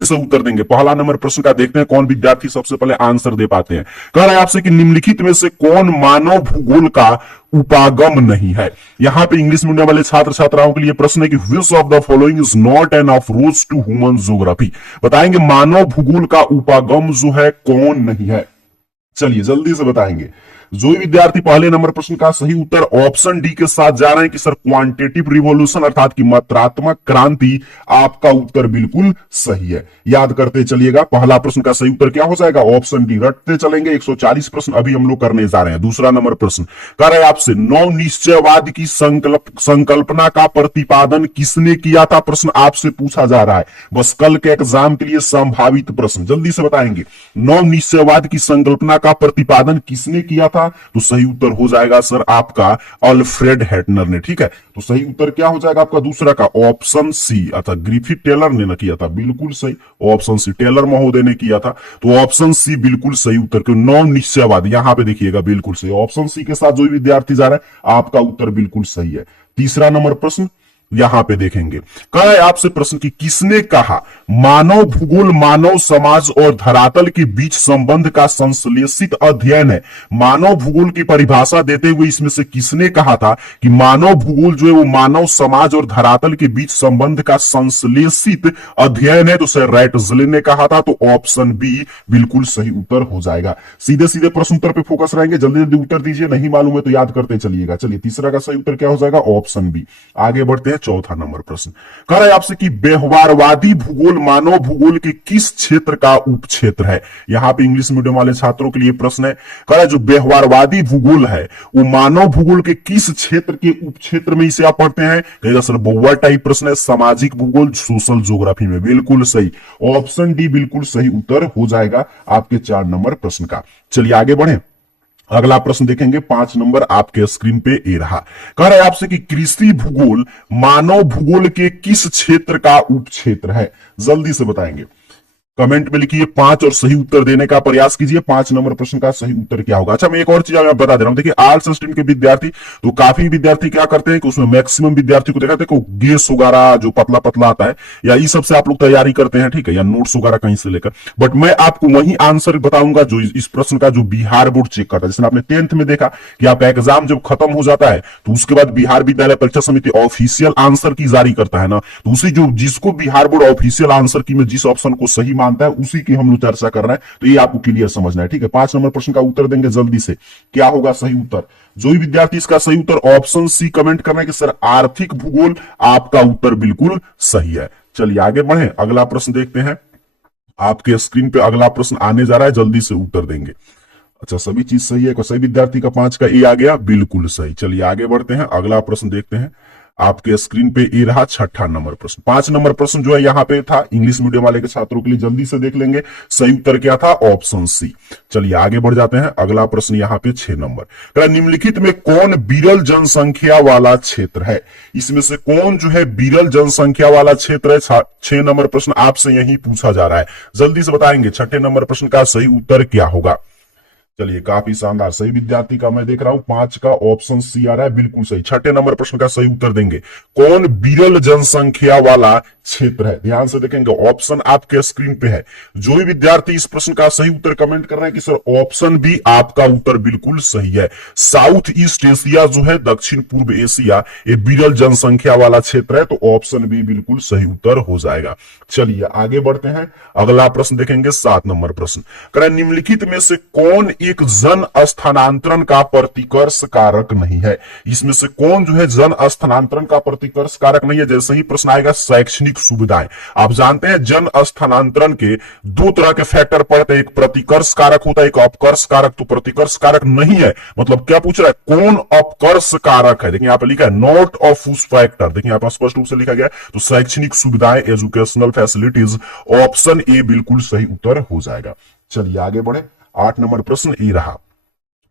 से उत्तर देंगे। पहला नंबर प्रश्न का देखते हैं कौन विद्यार्थी सबसे पहले आंसर दे पाते हैं। कह रहा है आपसे कि निम्नलिखित में से कौन मानव भूगोल का उपागम नहीं है। यहां पे इंग्लिश मीडियम वाले छात्र छात्राओं के लिए प्रश्न है कि which of the following is not an approach to human geography. बताएंगे मानव भूगोल का उपागम जो है कौन नहीं है। चलिए जल्दी से बताएंगे। जो विद्यार्थी पहले नंबर प्रश्न का सही उत्तर ऑप्शन डी के साथ जा रहे हैं कि सर क्वांटिटेटिव रिवॉल्यूशन अर्थात की मात्रात्मक क्रांति, आपका उत्तर बिल्कुल सही है। याद करते चलिएगा, पहला प्रश्न का सही उत्तर क्या हो जाएगा, ऑप्शन डी। रटते चलेंगे। 140 प्रश्न अभी हम लोग करने जा रहे हैं। दूसरा नंबर प्रश्न कह रहे हैं आपसे नव निश्चयवाद की संकल्पना का प्रतिपादन किसने किया था। प्रश्न आपसे पूछा जा रहा है, बस कल के एग्जाम के लिए संभावित प्रश्न जल्दी से बताएंगे। नव निश्चयवाद की संकल्पना का प्रतिपादन किसने किया था। तो सही उत्तर हो जाएगा सर आपका अल्फ्रेड हेटनर ने। ठीक है, तो सही उत्तर क्या हो जाएगा आपका दूसरा का ऑप्शन सी अर्थात ग्रिफिथ टेलर ने किया था। बिल्कुल सही, ऑप्शन सी टेलर महोदय ने किया था। तो ऑप्शन सी बिल्कुल सही उत्तर। क्यों नव निश्चयवाद यहां पे देखिएगा बिल्कुल सही। ऑप्शन सी के साथ जो विद्यार्थी जा रहा है आपका उत्तर बिल्कुल सही है। तीसरा नंबर प्रश्न यहां पे देखेंगे, कहा है आपसे प्रश्न की किसने कहा मानव भूगोल मानव समाज और धरातल के बीच संबंध का संश्लेषित अध्ययन है। मानव भूगोल की परिभाषा देते हुए इसमें से किसने कहा था कि मानव भूगोल जो है वो मानव समाज और धरातल के बीच संबंध का संश्लेषित अध्ययन है। तो सर रैटजले ने कहा था। तो ऑप्शन बी बिल्कुल सही उत्तर हो जाएगा। सीधे सीधे प्रश्न उत्तर पे फोकस रहेंगे। जल्दी जल्दी उत्तर दीजिए, नहीं मालूम है तो याद करते चलिएगा। चलिए तीसरा का सही उत्तर क्या हो जाएगा, ऑप्शन बी। आगे बढ़ते हैं चौथा नंबर प्रश्न कह रहा है आपसे कि व्यवहारवादी भूगोल मानव भूगोल के किस क्षेत्र का उपक्षेत्र है। यहां पे इंग्लिश मीडियम वाले छात्रों के लिए प्रश्न है, कह रहा है जो व्यवहारवादी भूगोल है वो मानव भूगोल के किस क्षेत्र के उपक्षेत्र में इसे आप पढ़ते हैं। कहेगा सर बहुआ टाइप प्रश्न है, सामाजिक भूगोल सोशल ज्योग्राफी में। बिल्कुल सही, ऑप्शन डी बिल्कुल सही उत्तर हो जाएगा आपके 4 नंबर प्रश्न का। चलिए आगे बढ़े। अगला प्रश्न देखेंगे 5 नंबर आपके स्क्रीन पे ये रहा। कह रहा है आपसे कि कृषि भूगोल मानव भूगोल के किस क्षेत्र का उपक्षेत्र है। जल्दी से बताएंगे, कमेंट में लिखिए 5 और सही उत्तर देने का प्रयास कीजिए। 5 नंबर प्रश्न का सही उत्तर क्या होगा। अच्छा मैं एक और चीज बता दे रहा हूं, देखिए आर्ट्स स्ट्रीम के विद्यार्थी तो काफी विद्यार्थी क्या करते हैं कि उसमें मैक्सिमम विद्यार्थी को देखा देखो गेस वगैरह जो पतला पतला आता है या इस सबसे आप लोग तैयारी करते हैं, ठीक है, या नोट्स वगैरह कहीं से लेकर। बट मैं आपको वही आंसर बताऊंगा जो इस प्रश्न का जो बिहार बोर्ड चेक करता है। जैसे आपने 10th में देखा कि आपका एग्जाम जब खत्म हो जाता है तो उसके बाद बिहार विद्यालय परीक्षा समिति ऑफिशियल आंसर की जारी करता है ना, तो उसी जो जिसको बिहार बोर्ड ऑफिशियल आंसर की में जिस ऑप्शन को सही मानता है उसी की हम लोग चर्चा कर रहे हैं। तो ये आपको क्लियर समझना है। ठीक है, 5 नंबर प्रश्न का उत्तर देंगे जल्दी से। क्या होगा सही उत्तर। जो भी विद्यार्थी इसका सही उत्तर ऑप्शन सी कमेंट कर रहे हैं कि सर आर्थिक भूगोल, आपका उत्तर बिल्कुल सही है। चलिए आगे बढ़े, अगला प्रश्न देखते हैं। आपके स्क्रीन पे अगला प्रश्न आने जा रहा है, जल्दी से उत्तर देंगे। अच्छा सभी चीज सही है, सही विद्यार्थी का 5 का ए आ गया, बिल्कुल सही। चलिए आगे बढ़ते हैं, अगला प्रश्न देखते हैं। आपके स्क्रीन पे ये रहा 6ठा नंबर प्रश्न। 5 नंबर प्रश्न जो है यहां पे था इंग्लिश मीडियम वाले के छात्रों के लिए, जल्दी से देख लेंगे। सही उत्तर क्या था, ऑप्शन सी। चलिए आगे बढ़ जाते हैं। अगला प्रश्न यहां पे 6 नंबर, निम्नलिखित में कौन विरल जनसंख्या वाला क्षेत्र है। इसमें से कौन जो है विरल जनसंख्या वाला क्षेत्र है। 6 नंबर प्रश्न आपसे यही पूछा जा रहा है, जल्दी से बताएंगे 6ठे नंबर प्रश्न का सही उत्तर क्या होगा। चलिए काफी शानदार, सही विद्यार्थी का मैं देख रहा हूं 5 का ऑप्शन सी आ रहा है, बिल्कुल सही। 6ठे नंबर प्रश्न का सही उत्तर देंगे कौन विरल जनसंख्या वाला क्षेत्र है। ध्यान से देखेंगे, ऑप्शन आपके स्क्रीन पे है। जो भी विद्यार्थी इस प्रश्न का सही उत्तर कमेंट कर रहे हैं कि सर ऑप्शन बी आपका उत्तर बिल्कुल सही है। साउथ ईस्ट एशिया जो है दक्षिण पूर्व एशिया, ये विरल जनसंख्या वाला क्षेत्र है। तो ऑप्शन बी बिल्कुल सही उत्तर हो जाएगा। चलिए आगे बढ़ते हैं, अगला प्रश्न देखेंगे 7 नंबर प्रश्न, करें निम्नलिखित में से कौन एक जन स्थानांतरण का प्रतिकर्ष कारक नहीं है। इसमें से कौन जो है जन स्थानांतरण का प्रतिकर्ष कारक नहीं है। जैसे ही प्रश्न आएगा शैक्षणिक सुविधाएं, आप जानते हैं जन स्थानांतरण के 2 तरह के फैक्टर पड़ते हैं, एक प्रतिकर्ष कारक होता है, एक अपकर्ष कारक। तो प्रतिकर्ष कारक नहीं है, मतलब क्या पूछ रहा है, कौन अपकर्ष कारक है। देखिए यहाँ पे लिखा है नॉट ऑफ उस फैक्टर, देखिए यहाँ पर स्पष्ट रूप से लिखा गया है। तो शैक्षणिक सुविधाएं, एजुकेशनल फैसिलिटीज, ऑप्शन ए बिल्कुल सही उत्तर हो जाएगा। चलिए आगे बढ़े, 8 नंबर प्रश्न ये रहा।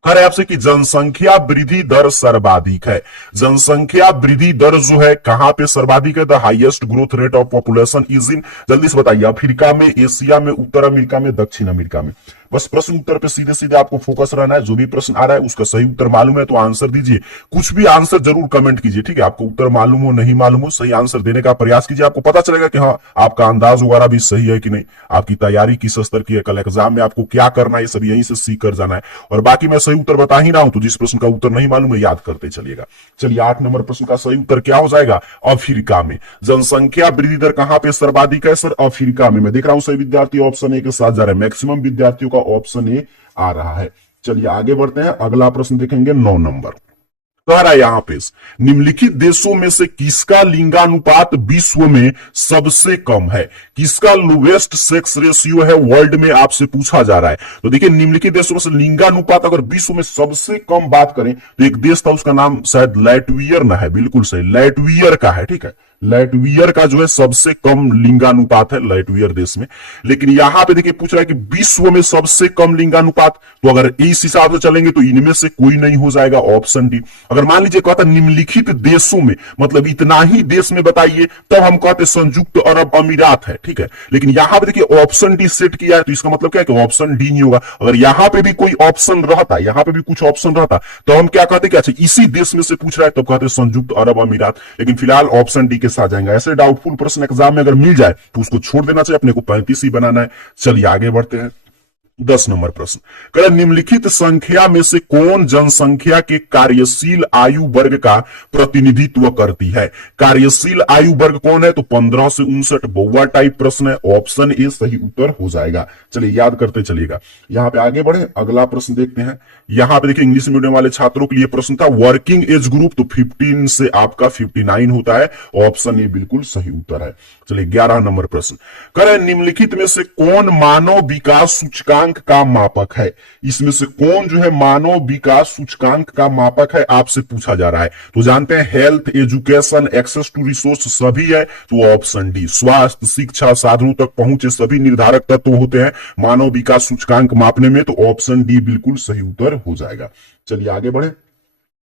कह रहे आपसे कि जनसंख्या वृद्धि दर सर्वाधिक है। जनसंख्या वृद्धि दर जो है कहां पे सर्वाधिक है। The highest growth rate of population is in, जल्दी से बताइए, अफ्रीका में, एशिया में, उत्तर अमेरिका में, दक्षिण अमेरिका में। बस प्रश्न उत्तर पे सीधे सीधे आपको फोकस रहना है। जो भी प्रश्न आ रहा है उसका सही उत्तर मालूम है तो आंसर दीजिए। कुछ भी आंसर जरूर कमेंट कीजिए, ठीक है। आपको उत्तर मालूम हो नहीं मालूम हो, सही आंसर देने का प्रयास कीजिए। आपको पता चलेगा कि हाँ आपका अंदाज वगैरह भी सही है कि नहीं, आपकी तैयारी किस स्तर की है, कल एग्जाम में आपको क्या करना है, ये सब यहीं से सीख कर जाना है। और बाकी मैं सही उत्तर बता ही रहा हूं, तो जिस प्रश्न का उत्तर नहीं मालूम है याद करते चलिएगा। चलिए 8 नंबर प्रश्न का सही उत्तर क्या हो जाएगा? अफ्रीका में। जनसंख्या वृद्धि दर कहां पे सर्वाधिक है सर? अफ्रीका में। मैं देख रहा हूं सही विद्यार्थी ऑप्शन ए के साथ जा रहे हैं, मैक्सिमम विद्यार्थियों का ऑप्शन ए आ रहा है। चलिए आगे बढ़ते हैं, अगला प्रश्न देखेंगे 9 नंबर। कह रहा है यहां पे निम्नलिखित देशों में से किसका लिंगानुपात विश्व में सबसे कम है? किसका लोवेस्ट सेक्स रेशियो है वर्ल्ड में, आपसे पूछा जा रहा है। तो देखिए निम्नलिखित देशों में से लिंगानुपात अगर विश्व में सबसे कम बात करें तो एक देश था, उसका नाम शायद लैटवियर ना है, बिल्कुल सही, लैटवियर का है, ठीक है। लैटवियर का जो है सबसे कम लिंगानुपात है लैटवियर देश में। लेकिन यहां पे देखिए पूछ रहा है कि विश्व में सबसे कम लिंगानुपात, तो अगर इस हिसाब से चलेंगे तो इनमें से कोई नहीं हो जाएगा, ऑप्शन डी। अगर मान लीजिए कहता निम्नलिखित देशों में, मतलब इतना ही देश में बताइए, तब हम कहते संयुक्त अरब अमीरात है, ठीक है। लेकिन यहां पे देखिए ऑप्शन डी सेट किया है, तो इसका मतलब क्या है कि ऑप्शन डी नहीं होगा। अगर यहां पे भी कोई ऑप्शन रहता, यहां पे भी कुछ ऑप्शन रहता, तो हम क्या कहते कि अच्छा इसी देश में से पूछ रहा है, तब कहते संयुक्त अरब अमीरात। लेकिन फिलहाल ऑप्शन डी के साथ जाएंगे। ऐसे डाउटफुल प्रश्न एग्जाम में अगर मिल जाए तो उसको छोड़ देना चाहिए, अपने को 35 ही बनाना है। चलिए आगे बढ़ते हैं, 10 नंबर प्रश्न। कह निम्नलिखित संख्या में से कौन जनसंख्या के कार्यशील आयु वर्ग का प्रतिनिधित्व करती है? कार्यशील आयु वर्ग कौन है? तो 15 से 59, बउआ टाइप प्रश्न है, ऑप्शन ए सही उत्तर हो जाएगा। चलिए याद करते चलिएगा। यहां पे आगे बढ़े, अगला प्रश्न देखते हैं। यहां पे देखिए इंग्लिश मीडियम वाले छात्रों के लिए प्रश्न था वर्किंग एज ग्रुप, तो 15 से आपका 59 होता है, ऑप्शन ए बिल्कुल सही उत्तर है। चलिए 11 नंबर प्रश्न। करें निम्नलिखित में से कौन मानव विकास सूचकांक का मापक है? इसमें से कौन जो है मानव विकास सूचकांक का मापक है, आपसे पूछा जा रहा है। तो जानते हैं health, education, access to resource सभी है, तो ऑप्शन डी। स्वास्थ्य, शिक्षा, साधनों तक पहुंचे सभी निर्धारक तत्व होते हैं मानव विकास सूचकांक मापने में, तो ऑप्शन डी बिल्कुल सही उत्तर हो जाएगा। चलिए आगे बढ़े,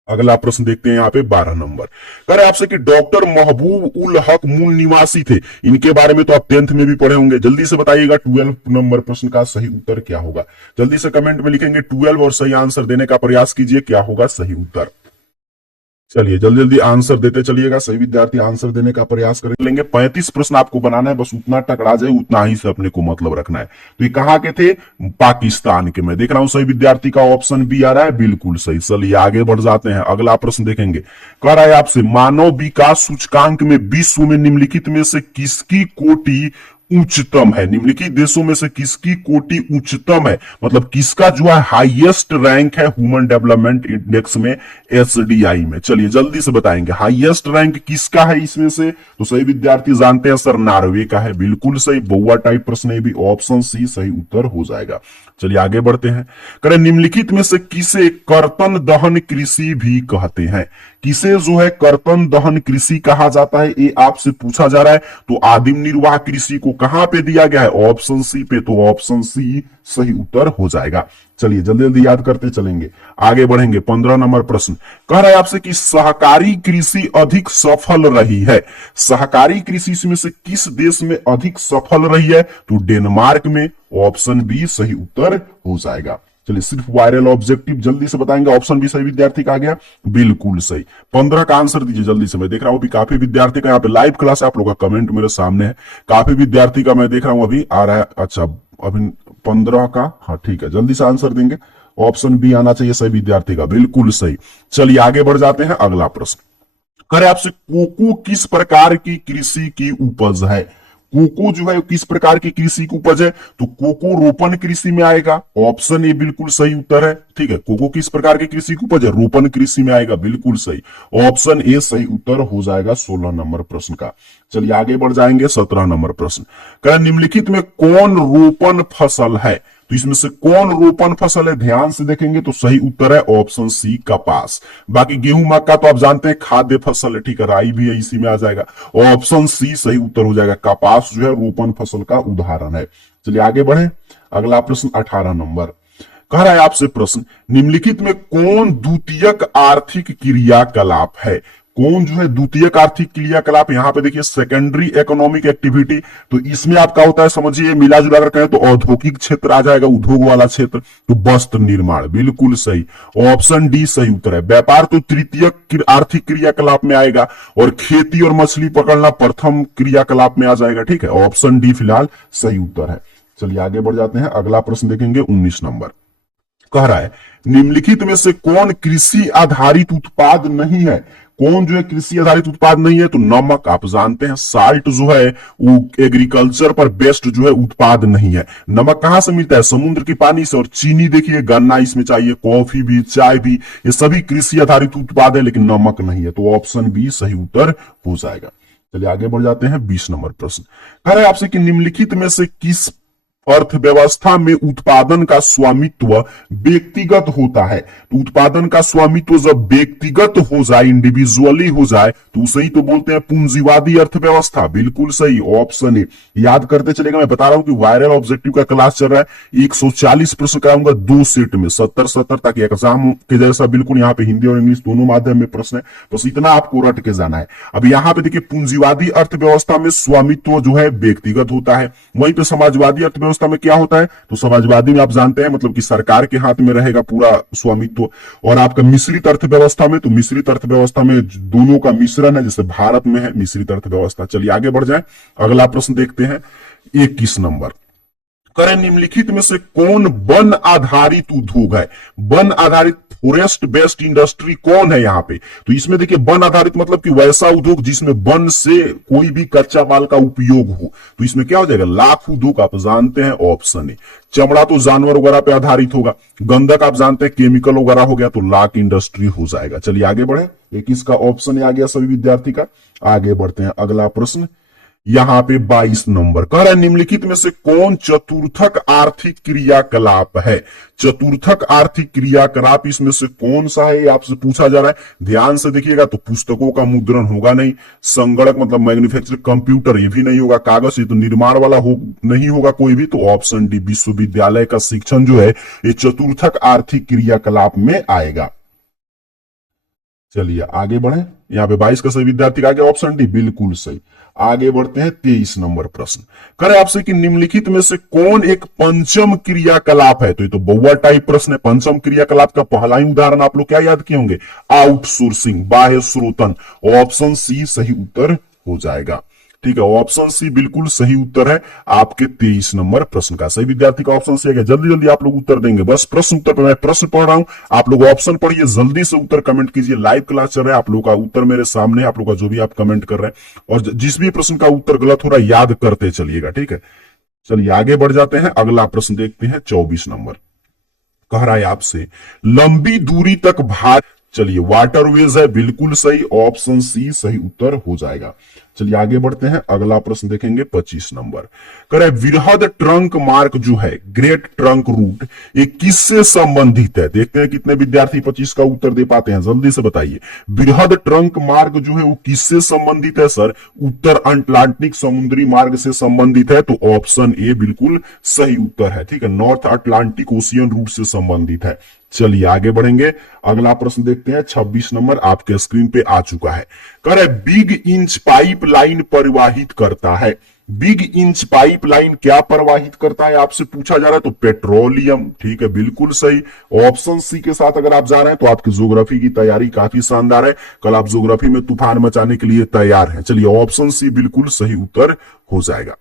अगला प्रश्न देखते हैं। यहाँ पे 12 नंबर कह रहे आपसे कि डॉक्टर महबूब उल हक मूल निवासी थे, इनके बारे में तो आप 10th में भी पढ़े होंगे। जल्दी से बताइएगा 12 नंबर प्रश्न का सही उत्तर क्या होगा। जल्दी से कमेंट में लिखेंगे 12 और सही आंसर देने का प्रयास कीजिए, क्या होगा सही उत्तर। चलिए जल्दी जल्दी आंसर देते चलिएगा, सही विद्यार्थी आंसर देने का प्रयास कर लेंगे। 35 प्रश्न आपको बनाना है, बस उतना टकरा जाए उतना ही से अपने को मतलब रखना है। तो ये कहां के थे? पाकिस्तान के। मैं देख रहा हूं सही विद्यार्थी का ऑप्शन बी आ रहा है, बिल्कुल सही। चलिए आगे बढ़ जाते हैं, अगला प्रश्न देखेंगे। कह रहा है आपसे मानव विकास सूचकांक में विश्व में निम्नलिखित में से किसकी कोटि उच्चतम है? निम्नलिखित देशों में से किसकी कोटि उच्चतम है, मतलब किसका जो है हाईएस्ट रैंक है ह्यूमन डेवलपमेंट इंडेक्स में, एसडीआई में। चलिए जल्दी से बताएंगे हाईएस्ट रैंक किसका है इसमें से। तो सही विद्यार्थी जानते हैं सर नॉर्वे का है, बिल्कुल सही। बउआ टाइप प्रश्न है भी, ऑप्शन सी सही उत्तर हो जाएगा। चलिए आगे बढ़ते हैं। करें निम्नलिखित में से किसे कर्तन दहन कृषि भी कहते हैं? किसे जो है कर्तन दहन कृषि कहा जाता है, ये आपसे पूछा जा रहा है। तो आदिम निर्वाह कृषि को कहां पे दिया गया है? ऑप्शन सी पे, तो ऑप्शन सी सही उत्तर हो जाएगा। चलिए जल्दी जल्दी याद करते चलेंगे, आगे बढ़ेंगे। 15 नंबर प्रश्न कह रहा है आपसे कि सहकारी कृषि अधिक सफल रही है। सहकारी कृषि इसमें से किस देश में अधिक सफल रही है? तो डेनमार्क में, ऑप्शन बी सही उत्तर हो जाएगा। चलिए सिर्फ वायरल ऑब्जेक्टिव जल्दी से बताएंगे, ऑप्शन बी सही विद्यार्थी का आ गया, बिल्कुल सही। 15 का आंसर दीजिए जल्दी से। मैं देख रहा हूं अभी काफी विद्यार्थी का यहाँ पे लाइव क्लास है, आप लोग का कमेंट मेरे सामने है। काफी विद्यार्थी का मैं देख रहा हूं अभी आ रहा है। अच्छा अभी 15 का, हाँ ठीक है, जल्दी से आंसर देंगे। ऑप्शन बी आना चाहिए सही विद्यार्थी का, बिल्कुल सही। चलिए आगे बढ़ जाते हैं, अगला प्रश्न करे आपसे कोको किस प्रकार की कृषि की उपज है? कोको जो है किस प्रकार की कृषि की उपज है? तो कोको रोपण कृषि में आएगा, ऑप्शन ए बिल्कुल सही उत्तर है। ठीक है, कोको किस प्रकार की कृषि की उपज है? रोपण कृषि में आएगा, बिल्कुल सही। ऑप्शन ए सही उत्तर हो जाएगा 16 नंबर प्रश्न का। चलिए आगे बढ़ जाएंगे, 17 नंबर प्रश्न कह निम्नलिखित में कौन रोपण फसल है? तो इसमें से कौन रोपण फसल है? ध्यान से देखेंगे तो सही उत्तर है ऑप्शन सी कपास। बाकी गेहूं मक्का तो आप जानते हैं खाद्य फसल है, ठीक है, राई भी है इसी में आ जाएगा। ऑप्शन सी सही उत्तर हो जाएगा, कपास जो है रोपण फसल का उदाहरण है। चलिए आगे बढ़े, अगला प्रश्न 18 नंबर कह रहा है आपसे प्रश्न निम्नलिखित में कौन द्वितीयक आर्थिक क्रियाकलाप है? कौन जो है द्वितीयक आर्थिक क्रियाकलाप, यहां पे देखिए सेकेंडरी इकोनॉमिक एक्टिविटी, तो इसमें आपका होता है, समझिए मिला जुला कर कहें तो औद्योगिक क्षेत्र आ जाएगा, उद्योग वाला क्षेत्र, तो वस्त्र निर्माण बिल्कुल सही। ऑप्शन डी सही उत्तर है। व्यापार तो तृतीयक आर्थिक क्रियाकलाप में आएगा, और खेती और मछली पकड़ना प्रथम क्रियाकलाप में आ जाएगा, ठीक है। ऑप्शन डी फिलहाल सही उत्तर है। चलिए आगे बढ़ जाते हैं, अगला प्रश्न देखेंगे 19 नंबर। कह रहा है निम्नलिखित में से कौन कृषि आधारित उत्पाद नहीं है। कौन जो है कृषि आधारित उत्पाद नहीं है, तो नमक, आप जानते हैं साल्ट जो है वो एग्रीकल्चर पर बेस्ड जो है उत्पाद नहीं है। नमक कहां से मिलता है, समुद्र के पानी से। और चीनी देखिए गन्ना इसमें चाहिए, कॉफी भी, चाय भी, ये सभी कृषि आधारित उत्पाद है, लेकिन नमक नहीं है, तो ऑप्शन बी सही उत्तर हो जाएगा। चलिए आगे बढ़ जाते हैं 20 नंबर प्रश्न। कह रहे हैं आपसे कि निम्नलिखित में से किस अर्थव्यवस्था में उत्पादन का स्वामित्व व्यक्तिगत होता है। तो उत्पादन का स्वामित्व जब व्यक्तिगत हो जाए, इंडिविजुअली हो जाए, तो उसे ही तो बोलते हैं पूंजीवादी अर्थव्यवस्था। बिल्कुल सही, ऑप्शन ए। याद करते चलेगा, मैं बता रहा हूं कि वायरल ऑब्जेक्टिव का क्लास चल रहा है, 140 प्रश्न कराऊंगा 2 सेट में, 70-70, ताकि एग्जाम के जैसा बिल्कुल यहाँ पे हिंदी और इंग्लिश दोनों माध्यम में प्रश्न है, बस इतना आपको रट के जाना है। अब यहाँ पे देखिए पूंजीवादी अर्थव्यवस्था में स्वामित्व जो है व्यक्तिगत होता है, वहीं पे समाजवादी अर्थव्यवस्था में क्या होता है, तो समाजवादी में आप जानते हैं मतलब कि सरकार के हाथ में रहेगा पूरा स्वामित्व। और आपका मिश्रित अर्थव्यवस्था में, तो मिश्रित अर्थव्यवस्था में दोनों का मिश्रण है, जैसे भारत में है मिश्रित अर्थव्यवस्था। चलिए आगे बढ़ जाए, अगला प्रश्न देखते हैं 21 नंबर। करें निम्नलिखित में से कौन वन आधारित उद्योग है। वन आधारित फॉरेस्ट बेस्ड इंडस्ट्री कौन है यहाँ पे, तो इसमें देखिए वन आधारित मतलब कि वैसा उद्योग जिसमें वन से कोई भी कच्चा माल का उपयोग हो, तो इसमें क्या हो जाएगा, लाख उद्योग, आप जानते हैं ऑप्शन ए। चमड़ा तो जानवर वगैरह पे आधारित होगा, गंधक आप जानते हैं केमिकल वगैरह हो गया, तो लाख इंडस्ट्री हो जाएगा। चलिए आगे बढ़े, 21 का ऑप्शन आ गया सभी विद्यार्थी का। आगे बढ़ते हैं, अगला प्रश्न यहां पे 22 नंबर। कह रहा है निम्नलिखित में से कौन चतुर्थक आर्थिक क्रियाकलाप है। चतुर्थक आर्थिक क्रियाकलाप इसमें से कौन सा है, ये आपसे पूछा जा रहा है। ध्यान से देखिएगा, तो पुस्तकों का मुद्रण होगा नहीं, संगणक मतलब मैन्युफैक्चरिंग कंप्यूटर ये भी नहीं होगा, कागज ये तो निर्माण वाला हो नहीं होगा कोई भी, तो ऑप्शन डी विश्वविद्यालय का शिक्षण जो है ये चतुर्थक आर्थिक क्रियाकलाप में आएगा। चलिए आगे बढ़े, यहाँ पे 22 का सही विद्यार्थी का गया ऑप्शन डी बिल्कुल सही। आगे बढ़ते हैं 23 नंबर प्रश्न। करें आपसे कि निम्नलिखित में से कौन एक पंचम क्रियाकलाप है, तो ये तो बहुआ टाइप प्रश्न है। पंचम क्रियाकलाप का पहला ही उदाहरण आप लोग क्या याद किए होंगे, आउटसोर्सिंग, बाह्य स्रोतन। ऑप्शन सी सही उत्तर हो जाएगा, ठीक है। ऑप्शन सी बिल्कुल सही उत्तर है आपके 23 नंबर प्रश्न का। सही विद्यार्थी का ऑप्शन सी है। जल्दी जल्दी आप लोग उत्तर देंगे, बस प्रश्न उत्तर पे मैं प्रश्न पढ़ रहा हूं, आप लोग ऑप्शन पढ़िए, जल्दी से उत्तर कमेंट कीजिए। लाइव क्लास चल रहा है, आप लोग का उत्तर मेरे सामने है, आप लोग का जो भी आप कमेंट कर रहे हैं, और जिस भी प्रश्न का उत्तर गलत हो रहा है याद करते चलिएगा, ठीक है। चलिए आगे बढ़ जाते हैं, अगला प्रश्न देखते हैं 24 नंबर। कह रहा है आपसे लंबी दूरी तक भार, चलिए वाटरवेज है, बिल्कुल सही, ऑप्शन सी सही उत्तर हो जाएगा। चलिए आगे बढ़ते हैं, अगला प्रश्न देखेंगे 25 नंबर। करे वृहद ट्रंक मार्ग जो है, ग्रेट ट्रंक रूट, ये किससे संबंधित है। देखते हैं कितने विद्यार्थी 25 का उत्तर दे पाते हैं, जल्दी से बताइए। वृहद ट्रंक मार्ग जो है वो किससे संबंधित है सर, उत्तर अटलांटिक समुद्री मार्ग से संबंधित है, तो ऑप्शन ए बिल्कुल सही उत्तर है, ठीक है। नॉर्थ अटलांटिक ओशियन रूट से संबंधित है। चलिए आगे बढ़ेंगे, अगला प्रश्न देखते हैं 26 नंबर आपके स्क्रीन पे आ चुका है। करे बिग इंच पाइप लाइन परिवाहित करता है। बिग इंच पाइप लाइन क्या परिवाहित करता है आपसे पूछा जा रहा है, तो पेट्रोलियम, ठीक है, बिल्कुल सही। ऑप्शन सी के साथ अगर आप जा रहे हैं तो आपकी ज्योग्राफी की तैयारी काफी शानदार है, कल आप ज्योग्राफी में तूफान मचाने के लिए तैयार हैं। चलिए ऑप्शन सी बिल्कुल सही उत्तर हो जाएगा।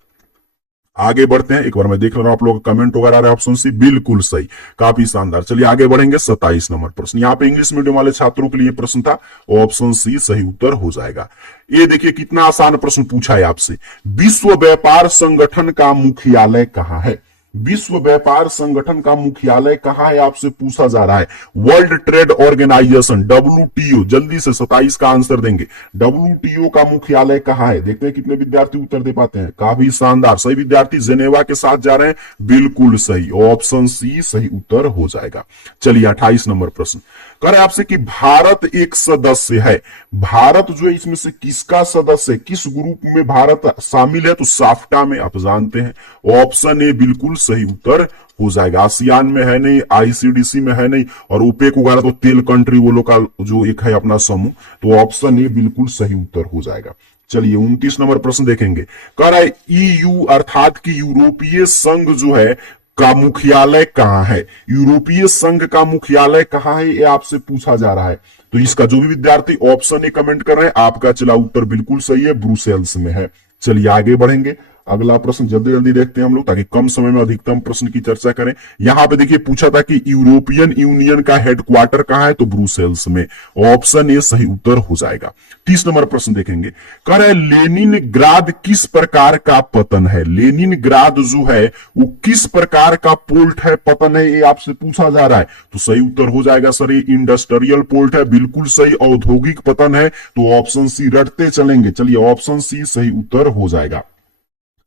आगे बढ़ते हैं, एक बार मैं देख रहा हूं आप लोग कमेंट वगैरह आ रहा है, ऑप्शन सी बिल्कुल सही, काफी शानदार। चलिए आगे बढ़ेंगे 27 नंबर प्रश्न। यहाँ पे इंग्लिश मीडियम वाले छात्रों के लिए प्रश्न था, ऑप्शन सी सही उत्तर हो जाएगा। ये देखिए कितना आसान प्रश्न पूछा है आपसे। विश्व व्यापार संगठन का मुख्यालय कहां है। विश्व व्यापार संगठन का मुख्यालय कहां है आपसे पूछा जा रहा है। वर्ल्ड ट्रेड ऑर्गेनाइजेशन, WTO, जल्दी से 27 का आंसर देंगे। WTO का मुख्यालय कहां है, देखते हैं कितने विद्यार्थी उत्तर दे पाते हैं, काफी शानदार। सही विद्यार्थी जेनेवा के साथ जा रहे हैं, बिल्कुल सही, ऑप्शन सी सही उत्तर हो जाएगा। चलिए 28 नंबर प्रश्न कह रहे आपसे कि भारत एक सदस्य है। भारत जो है इसमें से किसका सदस्य है, किस ग्रुप में भारत शामिल है, तो साफ्टा में, आप जानते हैं, ऑप्शन ए बिल्कुल सही उत्तर हो जाएगा। आसियान में है नहीं, आईसीडीसी में है नहीं, और ओपेक वगैरह तो तेल कंट्री वो लोग का जो एक है अपना समूह, तो ऑप्शन ए बिल्कुल सही उत्तर हो जाएगा। चलिए 29 नंबर प्रश्न देखेंगे। कह रहा है ईयू अर्थात कि यूरोपीय संघ जो है का मुख्यालय कहां है। यूरोपीय संघ का मुख्यालय कहां है, ये आपसे पूछा जा रहा है। तो इसका जो भी विद्यार्थी ऑप्शन ए कमेंट कर रहे हैं, आपका चला उत्तर बिल्कुल सही है, ब्रुसेल्स में है। चलिए आगे बढ़ेंगे। अगला प्रश्न जल्दी जल्दी देखते हैं हम लोग, ताकि कम समय में अधिकतम प्रश्न की चर्चा करें। यहां पे देखिए पूछा था कि यूरोपियन यूनियन का हेडक्वार्टर कहां है, तो ब्रुसेल्स में। ऑप्शन ए सही उत्तर हो जाएगा। 30 नंबर प्रश्न देखेंगे। कह रहे लेनिनग्राद किस प्रकार का पतन है। लेनिनग्राद जो है वो किस प्रकार का पोल्ट है, पतन है, ये आपसे पूछा जा रहा है। तो सही उत्तर हो जाएगा सर ये इंडस्ट्रियल पोल्ट है, बिल्कुल सही। औद्योगिक पतन है, तो ऑप्शन सी रटते चलेंगे। चलिए ऑप्शन सी सही उत्तर हो जाएगा।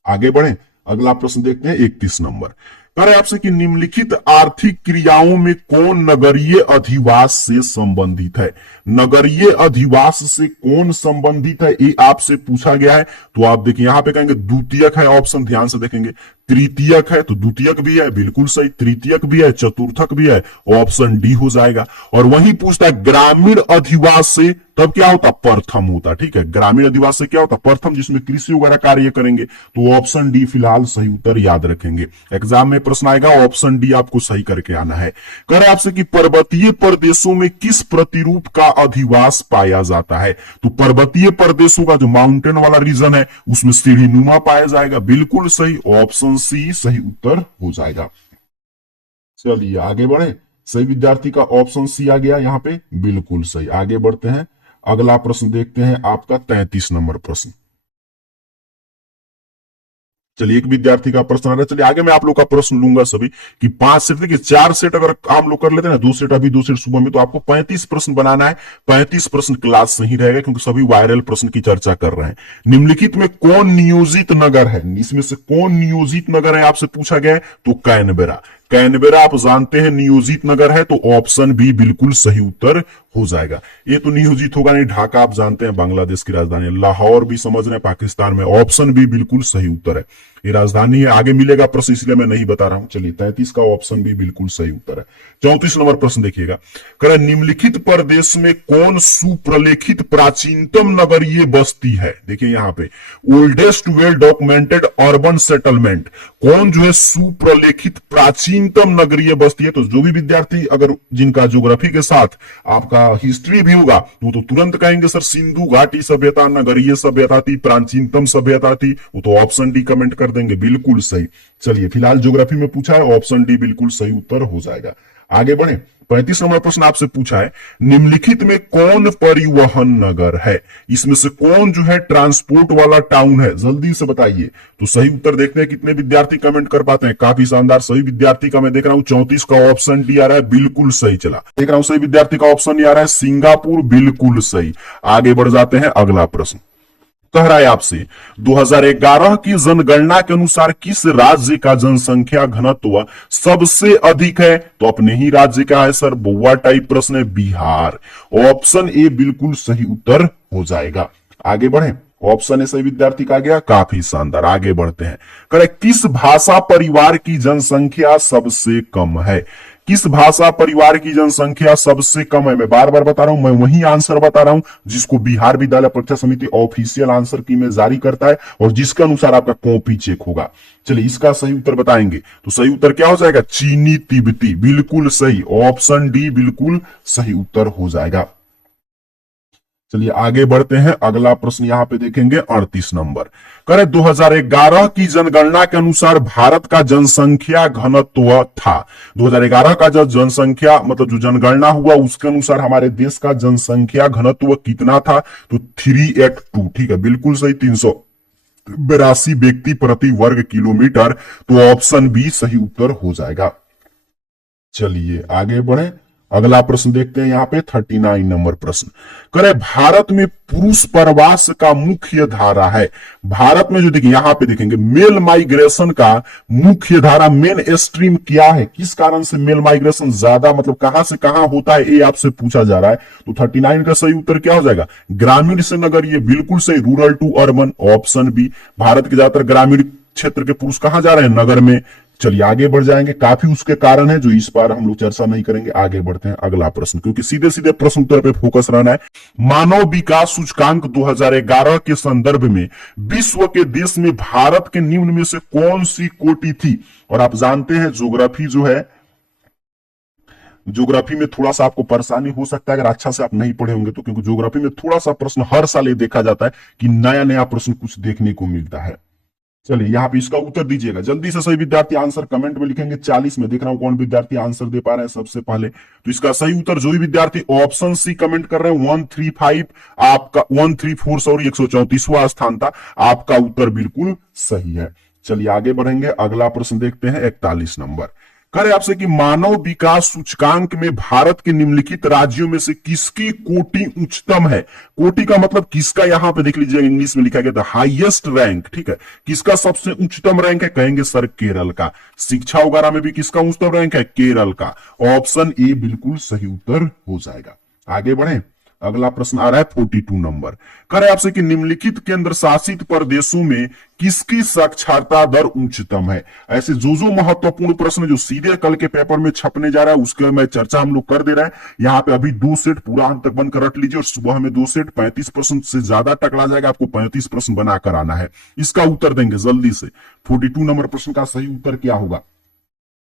आगे बढ़े, अगला प्रश्न देखते हैं 31 नंबर। कह रहे आपसे कि निम्नलिखित आर्थिक क्रियाओं में कौन नगरीय अधिवास से संबंधित है। नगरीय अधिवास से कौन संबंधित है, ये आपसे पूछा गया है। तो आप देखिए यहां पे कहेंगे द्वितीयक है, ऑप्शन ध्यान से देखेंगे। तृतीयक है, तो द्वितीयक भी है, बिल्कुल सही। तृतीयक भी है, चतुर्थक भी है, ऑप्शन डी हो जाएगा। और वही पूछता है ग्रामीण अधिवास से, तब क्या होता, प्रथम होता। ठीक है, ग्रामीण अधिवास से क्या होता, प्रथम, जिसमें कृषि वगैरह कार्य करेंगे। तो ऑप्शन डी फिलहाल सही उत्तर याद रखेंगे। एग्जाम में प्रश्न आएगा, ऑप्शन डी आपको सही करके आना है। कह रहे आपसे कि पर्वतीय प्रदेशों में किस प्रतिरूप का अधिवास पाया जाता है। तो पर्वतीय प्रदेशों का जो माउंटेन वाला रीजन है, उसमें सीढ़ीनुमा पाया जाएगा, बिल्कुल सही। ऑप्शन सी सही उत्तर हो जाएगा। चलिए आगे बढ़े। सही विद्यार्थी का ऑप्शन सी आ गया यहां पे, बिल्कुल सही। आगे बढ़ते हैं, अगला प्रश्न देखते हैं आपका 33 नंबर प्रश्न। चलिए एक विद्यार्थी का प्रश्न आ रहा है। चलिए आगे मैं आप लोग का प्रश्न लूंगा सभी कि 5 सेट, देखिए 4 सेट अगर हम लोग कर लेते हैं ना, 2 सेट अभी 2 सेट सुबह में, तो आपको 35 प्रश्न बनाना है। 35 प्रश्न क्लास सही रहेगा, क्योंकि सभी वायरल प्रश्न की चर्चा कर रहे हैं। निम्नलिखित में कौन नियोजित नगर है, इसमें से कौन नियोजित नगर है आपसे पूछा गया है। तो कैनबेरा। कैनबेरा आप जानते हैं नियोजित नगर है, तो ऑप्शन बी बिल्कुल सही उत्तर हो जाएगा। ये तो नियोजित होगा नहीं, ढाका आप जानते हैं बांग्लादेश की राजधानी, लाहौर भी समझ रहे हैं पाकिस्तान में। ऑप्शन बी बिल्कुल सही उत्तर है, ये राजधानी है। आगे मिलेगा प्रश्न, इसलिए मैं नहीं बता रहा हूं। चलिए 33 का ऑप्शन भी बिल्कुल सही उत्तर है। 34 नंबर प्रश्न देखिएगा। कह रहा निम्नलिखित प्रदेश में कौन सुप्रलेखित प्राचीनतम नगरीय बस्ती है। देखिए यहां पे oldest well documented urban settlement, कौन जो है सुप्रलेखित प्राचीनतम नगरीय बस्ती है। तो जो भी विद्यार्थी अगर जिनका ज्योग्राफी के साथ आपका हिस्ट्री भी होगा, तो तुरंत कहेंगे सर सिंधु घाटी सभ्यता नगरीय सभ्यता थी, प्राचीनतम सभ्यता थी। वो तो ऑप्शन डी कमेंट कर देंगे, बिल्कुल सही। चलिए फिलहाल ज्योग्राफी में पूछा है, ऑप्शन डी बिल्कुल सही उत्तर हो जाएगा। आगे बढ़े। 35 नंबर प्रश्न आपसे पूछा है निम्नलिखित में कौन परिवहन नगर है। इसमें से कौन जो है ट्रांसपोर्ट वाला टाउन है, जल्दी से बताइए। तो सही उत्तर देखते हैं कितने विद्यार्थी कमेंट कर पाते हैं। काफी शानदार, सही विद्यार्थी का मैं देख रहा हूं 34 का ऑप्शन डी आ रहा है, बिल्कुल सही। चला देख रहा हूं सही विद्यार्थी का ऑप्शन आ रहा है सिंगापुर, बिल्कुल सही। आगे बढ़ जाते हैं, अगला प्रश्न कह रहा है आपसे 2011 की जनगणना के अनुसार किस राज्य का जनसंख्या घनत्व सबसे अधिक है। तो अपने ही राज्य का है सर, बउआ टाइप प्रश्न है, बिहार। ऑप्शन ए बिल्कुल सही उत्तर हो जाएगा। आगे बढ़े, ऑप्शन ए सही विद्यार्थी का गया, काफी शानदार। आगे बढ़ते हैं। करे किस भाषा परिवार की जनसंख्या सबसे कम है। किस भाषा परिवार की जनसंख्या सबसे कम है। मैं बार बार बता रहा हूं, मैं वही आंसर बता रहा हूं जिसको बिहार विद्यालय परीक्षा समिति ऑफिशियल आंसर की में जारी करता है, और जिसके अनुसार आपका कॉपी चेक होगा। चलिए इसका सही उत्तर बताएंगे। तो सही उत्तर क्या हो जाएगा, चीनी तिब्बती, बिल्कुल सही। ऑप्शन डी बिल्कुल सही उत्तर हो जाएगा। चलिए आगे बढ़ते हैं, अगला प्रश्न यहां पे देखेंगे 38 नंबर। करे 2011 की जनगणना के अनुसार भारत का जनसंख्या घनत्व था। 2011 का जो जनसंख्या मतलब जो जनगणना हुआ उसके अनुसार हमारे देश का जनसंख्या घनत्व कितना था। तो 382, ठीक है, बिल्कुल सही। 382 व्यक्ति प्रति वर्ग किलोमीटर। तो ऑप्शन बी सही उत्तर हो जाएगा। चलिए आगे बढ़े, अगला प्रश्न देखते हैं यहां पे 39 नंबर प्रश्न। करे भारत में पुरुष प्रवास का मुख्य धारा है। भारत में जो देखिए यहां पे देखेंगे मेल माइग्रेशन का मुख्य धारा, मेन स्ट्रीम क्या है, किस कारण से मेल माइग्रेशन ज्यादा मतलब कहां से कहां होता है, ये आपसे पूछा जा रहा है। तो 39 का सही उत्तर क्या हो जाएगा, ग्रामीण से नगरीय, बिल्कुल सही। Rural to urban, option B. Bharat के ज्यादातर ग्रामीण क्षेत्र के पुरुष कहां जा रहे हैं, नगर में। चलिए आगे बढ़ जाएंगे, काफी उसके कारण है जो इस बार हम लोग चर्चा नहीं करेंगे। आगे बढ़ते हैं अगला प्रश्न, क्योंकि सीधे सीधे प्रश्न उत्तर पे फोकस रहना है। मानव विकास सूचकांक 2011 के संदर्भ में विश्व के देश में भारत के निम्न में से कौन सी कोटि थी? और आप जानते हैं ज्योग्राफी जो है, ज्योग्राफी में थोड़ा सा आपको परेशानी हो सकता है अगर अच्छा से आप नहीं पढ़े होंगे तो, क्योंकि ज्योग्राफी में थोड़ा सा प्रश्न हर साल ये देखा जाता है कि नया नया प्रश्न कुछ देखने को मिलता है। चलिए यहाँ पे इसका उत्तर दीजिएगा जल्दी से। सही विद्यार्थी आंसर कमेंट में लिखेंगे। 40 में देख रहा हूं कौन विद्यार्थी आंसर दे पा रहे हैं सबसे पहले। तो इसका सही उत्तर जो भी विद्यार्थी ऑप्शन सी कमेंट कर रहे हैं 135, आपका 134 सॉरी 134वां स्थान था। आपका उत्तर बिल्कुल सही है। चलिए आगे बढ़ेंगे, अगला प्रश्न देखते हैं 41 नंबर। कह रहे आपसे कि मानव विकास सूचकांक में भारत के निम्नलिखित राज्यों में से किसकी कोटि उच्चतम है? कोटि का मतलब किसका, यहां पे देख लीजिए इंग्लिश में लिखा गया था हाईएस्ट रैंक, ठीक है। किसका सबसे उच्चतम रैंक है? कहेंगे सर केरल का। शिक्षा वगैरह में भी किसका उच्चतम रैंक है? केरल का। ऑप्शन ए बिल्कुल सही उत्तर हो जाएगा। आगे बढ़े, अगला प्रश्न आ रहा है 42 नंबर। कह रहे आपसे कि निम्नलिखित केंद्र शासित प्रदेशों में किसकी साक्षरता दर उच्चतम है? ऐसे जो महत्वपूर्ण प्रश्न जो सीधे कल के पेपर में छपने जा रहा है उसके मैं चर्चा हम लोग कर दे रहे हैं। यहाँ पे अभी 2 सेट पूरा अंत तक बनकर रख लीजिए और सुबह में 2 सेट 35% से ज्यादा टकरा जाएगा, आपको 35 प्रश्न बनाकर आना है। इसका उत्तर देंगे जल्दी से। 42 नंबर प्रश्न का सही उत्तर क्या होगा?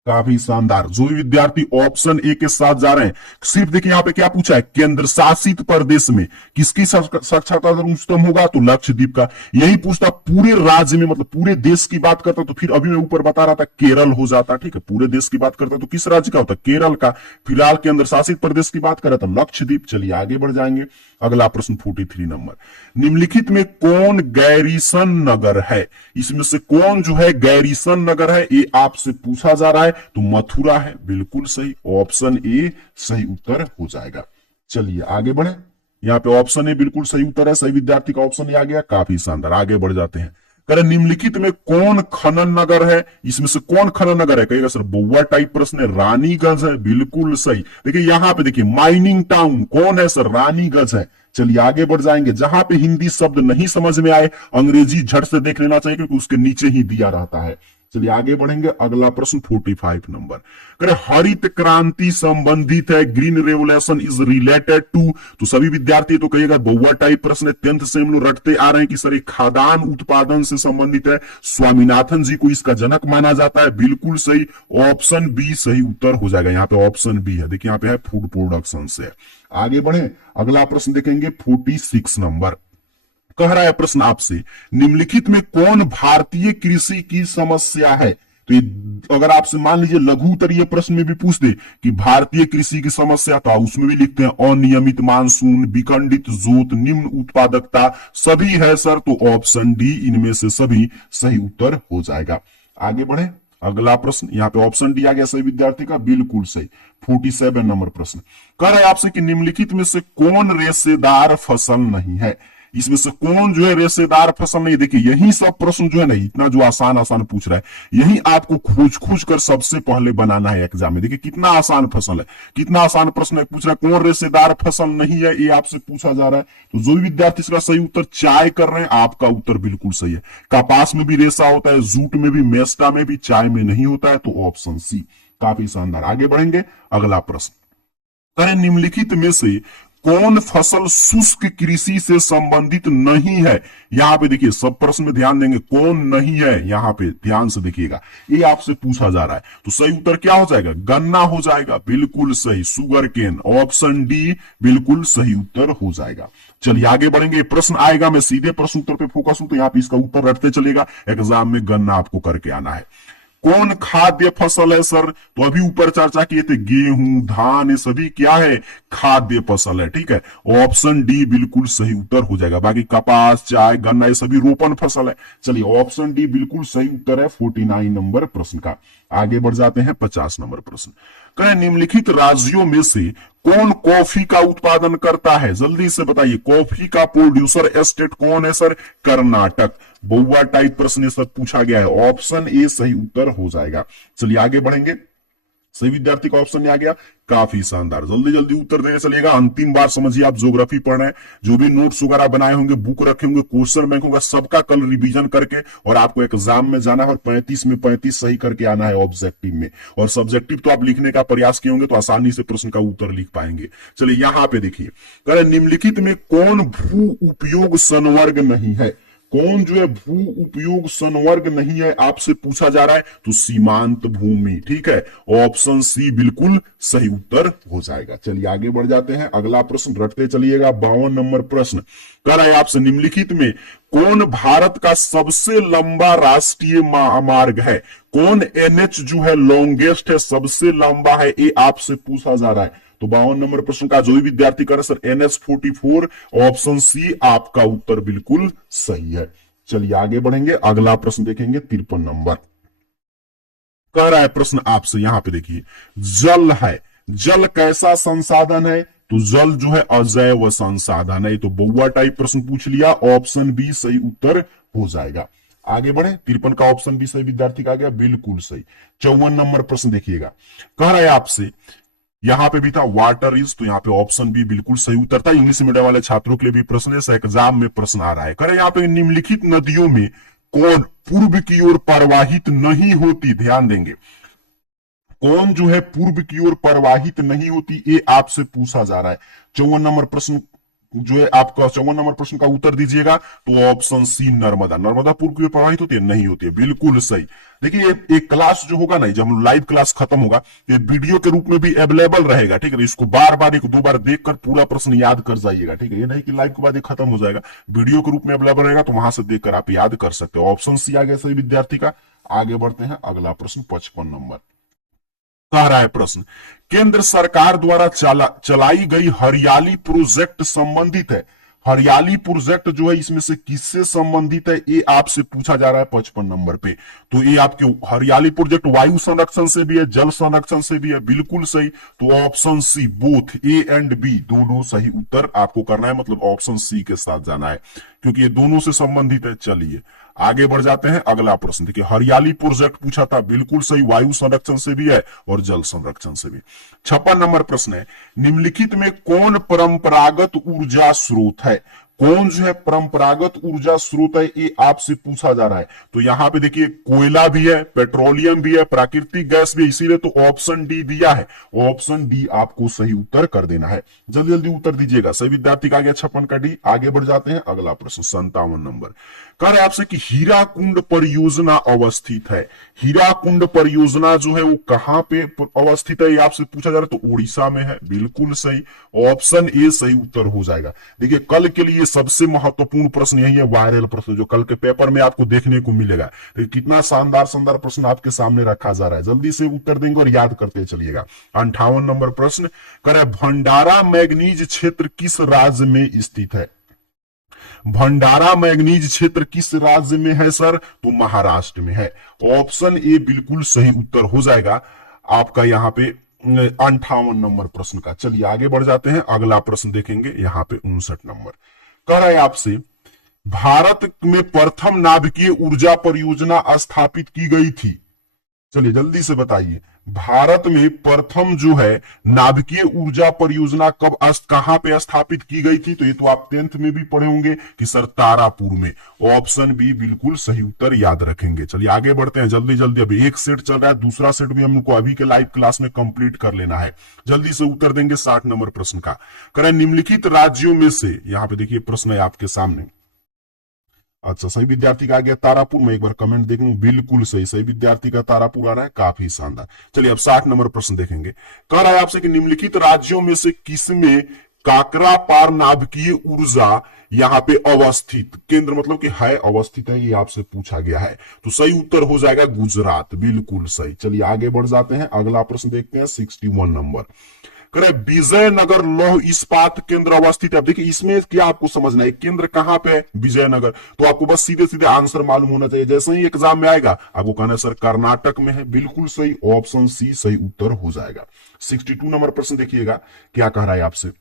काफी शानदार। जो भी विद्यार्थी ऑप्शन ए के साथ जा रहे हैं, सिर्फ देखिए यहाँ पे क्या पूछा है, केंद्र शासित प्रदेश में किसकी साक्षरता दर उच्चतम होगा? तो लक्षद्वीप का। यही पूछता पूरे राज्य में, मतलब पूरे देश की बात करता तो फिर अभी मैं ऊपर बता रहा था केरल हो जाता, ठीक है। पूरे देश की बात करता तो किस राज्य का होता? केरल का। फिलहाल केंद्र शासित प्रदेश की बात करें तो लक्षद्वीप। चलिए आगे बढ़ जाएंगे, अगला प्रश्न 43 नंबर। निम्नलिखित में कौन गैरीसन नगर है? इसमें से कौन जो है गैरीसन नगर है, ये आपसे पूछा जा रहा है। तो मथुरा है, बिल्कुल सही। ऑप्शन ए सही उत्तर हो जाएगा। चलिए आगे बढ़े, यहाँ पे ऑप्शन ए बिल्कुल सही उत्तर है। सही विद्यार्थी का ऑप्शन ए आ गया, काफी शानदार। आगे बढ़ जाते हैं। करें निम्नलिखित में कौन खनन नगर है? इसमें से कौन खनन नगर है? कहेगा सर बउआ टाइप प्रश्न है, रानीगंज है, बिल्कुल सही। देखिए यहाँ पे देखिए माइनिंग टाउन कौन है सर? रानीगंज है। चलिए आगे बढ़ जाएंगे। जहां पे हिंदी शब्द नहीं समझ में आए अंग्रेजी झट से देख लेना चाहिए क्योंकि उसके नीचे ही दिया रहता है। चलिए आगे बढ़ेंगे, अगला प्रश्न 45 नंबर। करें हरित क्रांति संबंधित है, green revolution is related to. तो सभी विद्यार्थी तो कहिएगा बउआ टाइप प्रश्न है, 10th से हम लोग रटते आ रहे हैं कि सर एक खाद्यान्न उत्पादन से संबंधित है। स्वामीनाथन जी को इसका जनक माना जाता है, बिल्कुल सही। ऑप्शन बी सही उत्तर हो जाएगा। यहाँ पे ऑप्शन बी है, देखिए यहाँ पे है फूड प्रोडक्शन से। आगे बढ़े, अगला प्रश्न देखेंगे 46 नंबर। कह रहा है प्रश्न आपसे, निम्नलिखित में कौन भारतीय कृषि की समस्या है? तो ये अगर आपसे मान लीजिए लघु उत्तरीय प्रश्न में भी पूछ दे कि भारतीय कृषि की समस्या, तो उसमें भी लिखते हैं अनियमित मानसून, विखंडित जोत, निम्न उत्पादकता, सभी है सर। तो ऑप्शन डी इनमें से सभी सही उत्तर हो जाएगा। आगे बढ़े, अगला प्रश्न, यहाँ पे ऑप्शन डी आ गया सही विद्यार्थी का, बिल्कुल सही। 47 नंबर प्रश्न कह रहा है आपसे कि निम्नलिखित में से कौन रेशेदार फसल नहीं है? इसमें से कौन जो है रेशेदार फसल नहीं? देखिए यही सब प्रश्न जो है ना, इतना जो आसान आसान पूछ रहा है, यही आपको खोज खोज कर सबसे पहले बनाना है एग्जाम में। देखिए कितना आसान फसल है, कितना आसान प्रश्न है। पूछ रहा है कौन रेशेदार फसल नहीं है, ये आपसे पूछा जा रहा है। तो जो भी विद्यार्थी इसका सही उत्तर चाय कर रहे हैं, आपका उत्तर बिल्कुल सही है। कपास में भी रेशा होता है, जूट में भी, मेस्टा में भी, चाय में नहीं होता है। तो ऑप्शन सी, काफी शानदार। आगे बढ़ेंगे, अगला प्रश्न करें निम्नलिखित में से कौन फसल शुष्क कृषि से संबंधित नहीं है? यहां पे देखिए सब प्रश्न में ध्यान देंगे, कौन नहीं है यहां पे ध्यान से देखिएगा, ये आपसे पूछा जा रहा है। तो सही उत्तर क्या हो जाएगा? गन्ना हो जाएगा, बिल्कुल सही। शुगर केन, ऑप्शन डी बिल्कुल सही उत्तर हो जाएगा। चलिए आगे बढ़ेंगे, प्रश्न आएगा, मैं सीधे प्रश्न उत्तर पे फोकस हूं तो यहाँ पे इसका उत्तर रटते चलेगा। एग्जाम में गन्ना आपको करके आना है। कौन खाद्य फसल है सर? तो अभी ऊपर चर्चा किए थे गेहूं, धान, ये सभी क्या है? खाद्य फसल है, ठीक है। ऑप्शन डी बिल्कुल सही उत्तर हो जाएगा। बाकी कपास, चाय, गन्ना ये सभी रोपण फसल है। चलिए ऑप्शन डी बिल्कुल सही उत्तर है 49 नंबर प्रश्न का। आगे बढ़ जाते हैं 50 नंबर प्रश्न। कहें निम्नलिखित राज्यों में से कौन कॉफी का उत्पादन करता है? जल्दी से बताइए, कॉफी का प्रोड्यूसर स्टेट कौन है सर? कर्नाटक। बहुआ टाइप प्रश्न सब पूछा गया है, ऑप्शन ए सही उत्तर हो जाएगा। चलिए आगे बढ़ेंगे, सही विद्यार्थी का ऑप्शन आ गया। काफी शानदार, जल्दी जल्दी उत्तर देने चलिएगा। अंतिम बार समझिए, आप ज्योग्राफी पढ़ रहे हैं, जो भी नोट्स वगैरह बनाए होंगे, बुक रखे होंगे, क्वेश्चन बैंक होगा, सबका कल रिवीजन करके और आपको एग्जाम में जाना है और 35 में 35 सही करके आना है ऑब्जेक्टिव में। और सब्जेक्टिव तो आप लिखने का प्रयास किए होंगे तो आसानी से प्रश्न का उत्तर लिख पाएंगे। चलिए यहां पे देखिए, कह रहे निम्नलिखित में कौन भू उपयोग संवर्ग नहीं है। कौन जो है भू उपयोग संवर्ग नहीं है आपसे पूछा जा रहा है, तो सीमांत भूमि। ठीक है, ऑप्शन सी बिल्कुल सही उत्तर हो जाएगा। चलिए आगे बढ़ जाते हैं, अगला प्रश्न रटते चलिएगा। 52 नंबर प्रश्न कह रहा है आपसे निम्नलिखित में कौन भारत का सबसे लंबा राष्ट्रीय मार्ग है। कौन एनएच जो है लॉन्गेस्ट है, सबसे लंबा है, ये आपसे पूछा जा रहा है। तो 52 नंबर प्रश्न का जो भी विद्यार्थी करे सर NH44, ऑप्शन सी आपका उत्तर बिल्कुल सही है। चलिए आगे बढ़ेंगे, अगला प्रश्न देखेंगे 53 नंबर। कह रहा है प्रश्न आपसे, यहां पे देखिए, जल है, जल कैसा संसाधन है, तो जल जो है अजैव संसाधन है। तो बउआ टाइप प्रश्न पूछ लिया, ऑप्शन बी सही उत्तर हो जाएगा। आगे बढ़े, 53 का ऑप्शन बी सही विद्यार्थी का आ गया, बिल्कुल सही। 54 नंबर प्रश्न देखिएगा, कह रहा है आपसे, यहां पे भी था वाटर इज, तो यहां पे ऑप्शन बी बिल्कुल सही उत्तर था। इंग्लिश मीडियम वाले छात्रों के लिए भी प्रश्न है, एग्जाम में प्रश्न आ रहा है। करे यहां पे निम्नलिखित नदियों में कौन पूर्व की ओर प्रवाहित नहीं होती, ध्यान देंगे, कौन जो है पूर्व की ओर प्रवाहित नहीं होती, ये आपसे पूछा जा रहा है। 54 नंबर प्रश्न जो है आपका, 54 नंबर प्रश्न का उत्तर दीजिएगा, तो ऑप्शन सी नर्मदा। नर्मदा पूर्व की ओर प्रवाहित होती है, नहीं होती है, बिल्कुल सही। देखिए एक क्लास जो होगा ना, जब हम लाइव क्लास खत्म होगा, ये वीडियो के रूप में भी अवेलेबल रहेगा। ठीक है, इसको बार बार 1-2 बार देखकर पूरा प्रश्न याद कर जाइएगा। ठीक है, ये नहीं कि लाइव के बाद ये खत्म हो जाएगा, वीडियो के रूप में अवेलेबल रहेगा, तो वहां से देखकर आप याद कर सकते हो। ऑप्शन सी आ गया सही विद्यार्थी का। आगे बढ़ते हैं, अगला प्रश्न 55 नंबर कह रहा है प्रश्न, केंद्र सरकार द्वारा चलाई गई हरियाली प्रोजेक्ट संबंधित है। हरियाली प्रोजेक्ट जो है इसमें से किससे संबंधित है, ये आपसे पूछा जा रहा है 55 नंबर पे। तो ये आपके हरियाली प्रोजेक्ट वायु संरक्षण से भी है, जल संरक्षण से भी है, बिल्कुल सही। तो option C, both A and B दोनों सही उत्तर आपको करना है, मतलब ऑप्शन सी के साथ जाना है, क्योंकि ये दोनों से संबंधित है। चलिए आगे बढ़ जाते हैं, अगला प्रश्न देखिए, हरियाली प्रोजेक्ट पूछा था, बिल्कुल सही, वायु संरक्षण से भी है और जल संरक्षण से भी। 56 नंबर प्रश्न है, निम्नलिखित में कौन परंपरागत ऊर्जा स्रोत है। कौन जो है परंपरागत ऊर्जा स्रोत है, ये आपसे पूछा जा रहा है। तो यहां पे देखिए, कोयला भी है, पेट्रोलियम भी है, प्राकृतिक गैस भी है, इसीलिए तो ऑप्शन डी दिया है। ऑप्शन डी आपको सही उत्तर कर देना है, जल्दी जल्दी उत्तर दीजिएगा। सही विद्यार्थी का आ गया 56 का डी। आगे बढ़ जाते हैं, अगला प्रश्न 57 नंबर कह रहे आपसे कि हीराकुंड परियोजना अवस्थित है। हीराकुंड परियोजना जो है वो कहां पे अवस्थित है, ये आपसे पूछा जा रहा है। तो उड़ीसा में है, बिल्कुल सही, ऑप्शन ए सही उत्तर हो जाएगा। देखिए कल के लिए सबसे महत्वपूर्ण प्रश्न यही है, वायरल प्रश्न जो कल के पेपर में आपको देखने को मिलेगा। तो कितना शानदार शानदार प्रश्न आपके सामने रखा जा रहा है, जल्दी से उत्तर देंगे और याद करते चलिएगा। 58 नंबर प्रश्न करे, भंडारा मैग्नीज क्षेत्र किस राज्य में स्थित है। भंडारा मैग्नीज क्षेत्र किस राज्य में है सर, तो महाराष्ट्र में है। ऑप्शन ए बिल्कुल सही उत्तर हो जाएगा आपका यहां पे 58 नंबर प्रश्न का। चलिए आगे बढ़ जाते हैं, अगला प्रश्न देखेंगे, यहां पे 59 नंबर कह रहा है आपसे, भारत में प्रथम नाभिकीय ऊर्जा परियोजना स्थापित की गई थी। चलिए जल्दी से बताइए, भारत में प्रथम जो है नाभिकीय ऊर्जा परियोजना कब कहां पे स्थापित की गई थी, तो ये तो आप 10th में भी पढ़े होंगे कि सर तारापुर में। ऑप्शन बी बिल्कुल सही उत्तर याद रखेंगे। चलिए आगे बढ़ते हैं जल्दी जल्दी, अभी एक सेट चल रहा है, दूसरा सेट भी हमको अभी के लाइव क्लास में कंप्लीट कर लेना है। जल्दी से उत्तर देंगे 60 नंबर प्रश्न का। करें निम्नलिखित राज्यों में से, यहां पे देखिए प्रश्न है आपके सामने। अच्छा सही विद्यार्थी का आ गया तारापुर, मैं एक बार कमेंट देख लूं, बिल्कुल सही, सही विद्यार्थी का तारापुर आ रहा है, काफी शानदार। चलिए अब 60 नंबर प्रश्न देखेंगे। कह रहा है आपसे कि निम्नलिखित राज्यों में से किसमें काकरा पार नाभिकीय ऊर्जा यहां पे अवस्थित, केंद्र मतलब कि है, अवस्थित है, ये आपसे पूछा गया है। तो सही उत्तर हो जाएगा गुजरात, बिल्कुल सही। चलिए आगे बढ़ जाते हैं, अगला प्रश्न देखते हैं 61 नंबर। करे विजयनगर लौह इस्पात केंद्र अवस्थित है। अब देखिए इसमें क्या आपको समझना है, केंद्र कहां पे है, विजयनगर। तो आपको बस सीधे सीधे आंसर मालूम होना चाहिए, जैसे ही एग्जाम में आएगा आपको कहना है सर कर्नाटक में है, बिल्कुल सही, ऑप्शन सी सही उत्तर हो जाएगा। 62 नंबर प्रश्न देखिएगा क्या कह रहा है आपसे,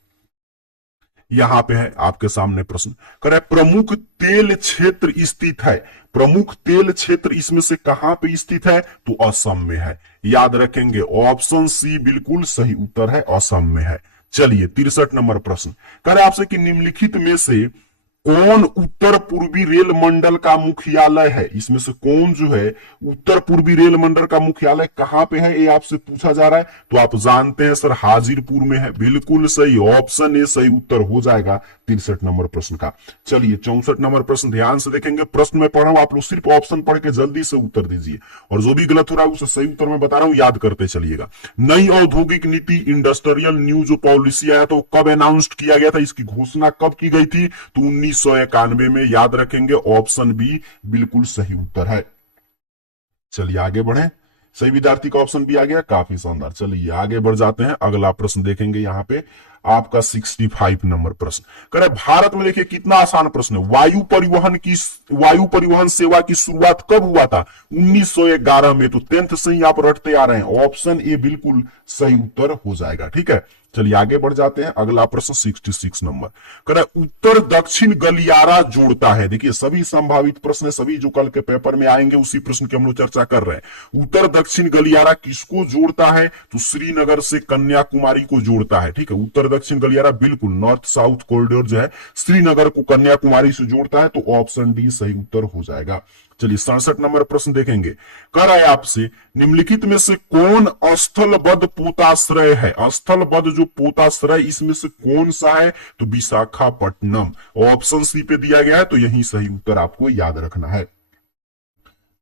यहां पे है आपके सामने प्रश्न, करे प्रमुख तेल क्षेत्र स्थित है। प्रमुख तेल क्षेत्र इसमें से कहां पे स्थित है, तो असम में है। याद रखेंगे ऑप्शन सी बिल्कुल सही उत्तर है, असम में है। चलिए 63 नंबर प्रश्न कह रहे आपसे कि निम्नलिखित में से कौन उत्तर पूर्वी रेल मंडल का मुख्यालय है। इसमें से कौन जो है उत्तर पूर्वी रेल मंडल का मुख्यालय कहां पे है, ये आपसे पूछा जा रहा है। तो आप जानते हैं सर हाजिरपुर में है। बिल्कुल सही, ऑप्शन ए सही उत्तर हो जाएगा 63 नंबर प्रश्न का। चलिए 64 नंबर प्रश्न ध्यान से देखेंगे। प्रश्न में पढ़ रहा हूं, आप लोग सिर्फ ऑप्शन पढ़ के जल्दी से उत्तर दीजिए, और जो भी गलत हो रहा है उसे सही उत्तर में बता रहा हूं, याद करते चलिएगा। नई औद्योगिक नीति इंडस्ट्रियल न्यू जो पॉलिसी आया तो कब अनाउंस्ड किया गया था, इसकी घोषणा कब की गई थी, तो 1991 में। याद रखेंगे ऑप्शन बी बिल्कुल सही उत्तर है। चलिए आगे बढ़े। सही विद्यार्थी का ऑप्शन भी आ गया, काफी शानदार। चलिए आगे बढ़ जाते हैं, अगला प्रश्न देखेंगे यहाँ पे आपका 65 नंबर प्रश्न करे भारत में। देखिए कितना आसान प्रश्न है। वायु परिवहन सेवा की शुरुआत कब हुआ था, 1911 में। तो 10th से ही आप रटते आ रहे हैं, ऑप्शन ए बिल्कुल सही उत्तर हो जाएगा। ठीक है, चलिए आगे बढ़ जाते हैं, अगला प्रश्न 66 नंबर कह रहा है उत्तर दक्षिण गलियारा जोड़ता है। देखिए सभी संभावित प्रश्न, सभी जो कल के पेपर में आएंगे उसी प्रश्न की हम लोग चर्चा कर रहे हैं। उत्तर दक्षिण गलियारा किसको जोड़ता है, तो श्रीनगर से कन्याकुमारी को जोड़ता है। ठीक है, उत्तर दक्षिण गलियारा बिल्कुल नॉर्थ साउथ कॉरिडोर जो है श्रीनगर को कन्याकुमारी से जोड़ता है। तो ऑप्शन डी सही उत्तर हो जाएगा। चलिए 67 नंबर प्रश्न देखेंगे। कह रहा है आपसे निम्नलिखित में से कौन स्थलबद्ध पोताश्रय है। स्थलबद्ध जो पोताश्रय इसमें से कौन सा है, तो विशाखापट्टनम। ऑप्शन सी पे दिया गया है, तो यही सही उत्तर आपको याद रखना है।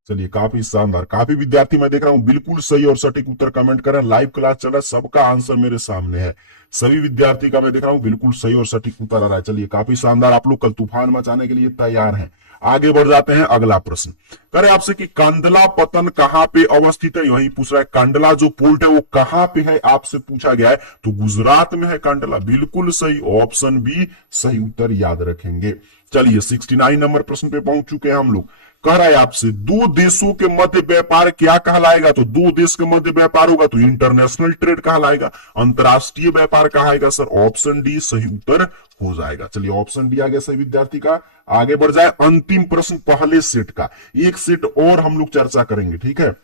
चलिए काफी शानदार, काफी विद्यार्थी मैं देख रहा हूं बिल्कुल सही और सटीक उत्तर कमेंट कर रहे हैं। लाइव क्लास चल रहा है, सबका आंसर मेरे सामने है। सभी विद्यार्थी का मैं देख रहा हूं बिल्कुल सही और सटीक उत्तर आ रहा है। चलिए काफी शानदार, आप लोग कल तूफान मचाने के लिए तैयार हैं। आगे बढ़ जाते हैं, अगला प्रश्न करे आपसे कि कांडला पतन कहां पे अवस्थित है। वही पूछ रहा है कांडला जो पोर्ट है वो कहां पे है, आपसे पूछा गया है। तो गुजरात में है कांडला, बिल्कुल सही, ऑप्शन बी सही उत्तर याद रखेंगे। चलिए 69 नंबर प्रश्न पे पहुंच चुके हैं हम लोग। कह रहा है आपसे दो देशों के मध्य व्यापार क्या कहलाएगा, तो दो देश के मध्य व्यापार होगा तो इंटरनेशनल ट्रेड कहलाएगा। अंतरराष्ट्रीय व्यापार कहाएगा सर, ऑप्शन डी सही उत्तर हो जाएगा। चलिए ऑप्शन डी आ गया सही विद्यार्थी का। आगे बढ़ जाए, अंतिम प्रश्न पहले सेट का, एक सेट और हम लोग चर्चा करेंगे। ठीक है,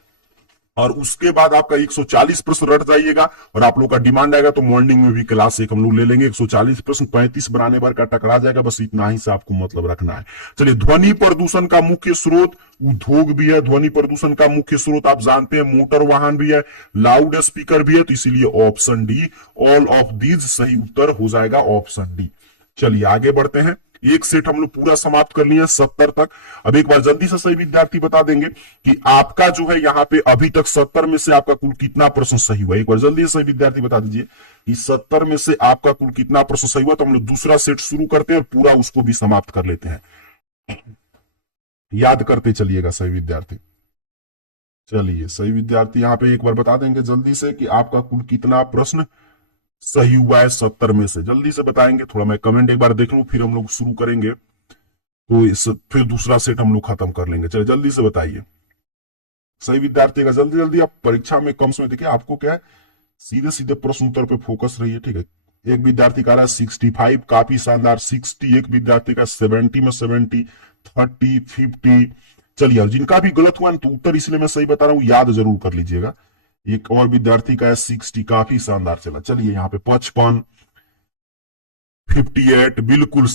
और उसके बाद आपका 140 प्रश्न रट जाइएगा, और आप लोग का डिमांड आएगा तो मॉर्निंग में भी क्लास एक हम लोग ले लेंगे। 140 प्रश्न 35 बनाने भर का टकरा जाएगा, बस इतना ही से आपको मतलब रखना है। चलिए ध्वनि प्रदूषण का मुख्य स्रोत उद्योग भी है। ध्वनि प्रदूषण का मुख्य स्रोत आप जानते हैं मोटर वाहन भी है, लाउड स्पीकर भी है। तो इसीलिए option D all of these सही उत्तर हो जाएगा, ऑप्शन डी। चलिए आगे बढ़ते हैं, एक सेट हम लोग पूरा समाप्त कर लिए 70 तक। अब एक बार जल्दी से सही विद्यार्थी बता देंगे कि आपका जो है यहाँ पे अभी तक 70 में से आपका कुल कितना प्रश्न सही हुआ। एक बार जल्दी से सही विद्यार्थी बता दीजिए कि 70 में से आपका कुल कितना प्रश्न सही हुआ। तो हम लोग दूसरा सेट शुरू करते हैं और पूरा उसको भी समाप्त कर लेते हैं। याद करते चलिएगा सही विद्यार्थी। चलिए सही विद्यार्थी यहाँ पे एक बार बता देंगे जल्दी से कि आपका कुल कितना प्रश्न सही हुआ है 70 में से, जल्दी से बताएंगे। थोड़ा मैं कमेंट एक बार देख लूं, फिर हम लोग शुरू करेंगे, तो फिर दूसरा सेट हम लोग खत्म कर लेंगे। चलिए जल्दी से बताइए सही विद्यार्थी का, जल्दी जल्दी। आप परीक्षा में कम समय देखिए, आपको क्या है सीधे सीधे प्रश्न उत्तर पे फोकस रहिए। ठीक है, एक विद्यार्थी का रहा है 65, काफी शानदार। 60, एक विद्यार्थी का 70 में 70, 30, 50। चलिए जिनका भी गलत हुआ तो उत्तर इसलिए मैं सही बता रहा हूं, याद जरूर कर लीजिएगा। एक और विद्यार्थी का है 60, काफी शानदार चला। चलिए यहाँ पे 55, 58 बिल्कुल सही।